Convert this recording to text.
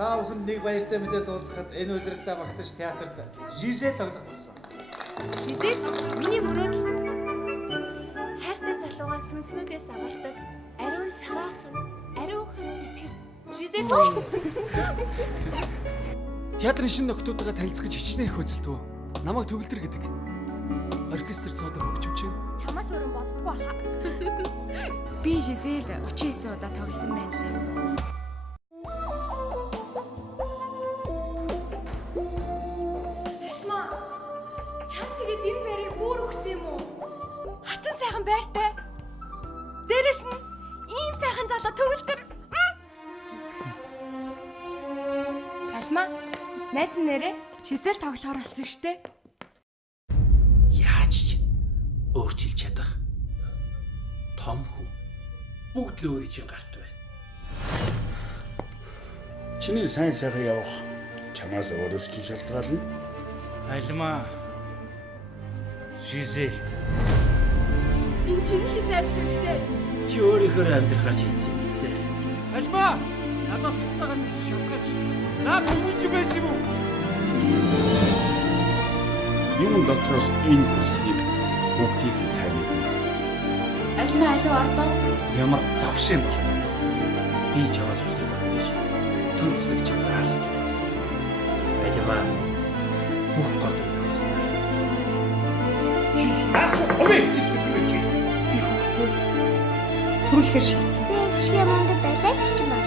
Та бүхэн нэг баяртай мэдээ дуулгахад энэ өдрөдөө багтаж театрт Жизель тоглох болсон. Жизель миний мөрөөдөл. Хайртай залуугаа сүнснүүдээс авардаг. Ариун цагаахан, ариухан сэтгэл. Жизель. Театрын шинэ нөхдүүдтэйгээ танилцах гэж хичнээн их хөзөлтөө. Намайг төгөлдөр гэдэг. Оркестр суудаг хөгжимч. Чамаас өөрөө боддгоо хаа. Би Жизель 39 удаа тоглосон байна лээ. Алма. Чам тэгээд энэ байрыг бүр өгсөн юм уу? Хачин сайхан байртай. Дээрэс нь ийм сайхан залуу төгөлдөр. Алма, найз нэрээ Жизель тоглохоор болсон штэ. Яаж ч өөрчилж чадах том хүн бүгд л өөрийн чинь гарт байна. Чиний сайн сайхан явах чамаас өөрөөс чинь шалтгаална. Альма. Жизель. Энэ чиний хийсэн ажил үстэй. Чи өөрийнхөө амьдрахаар шийдсэн юм үстэй. Альма! Надаас цухтагаад ирсэн шалтгаан чи. Наад өнгөч байсан юм уу? Юм дотроос энэ хүснийг бүгдийг сайн мэднэ. Алма алуу ордоо. Ямар завшин болоод байна. Би чамаас үсэх байх биш. Төр зэсэг чамд хаалгаж байна. Альма. Бүх гол явах ёстой. Чи яасан хөвөө хийж байгаа чи? Төрүүлэхэр шийдсэн. Би шиг юмд байлаач ч юм аа.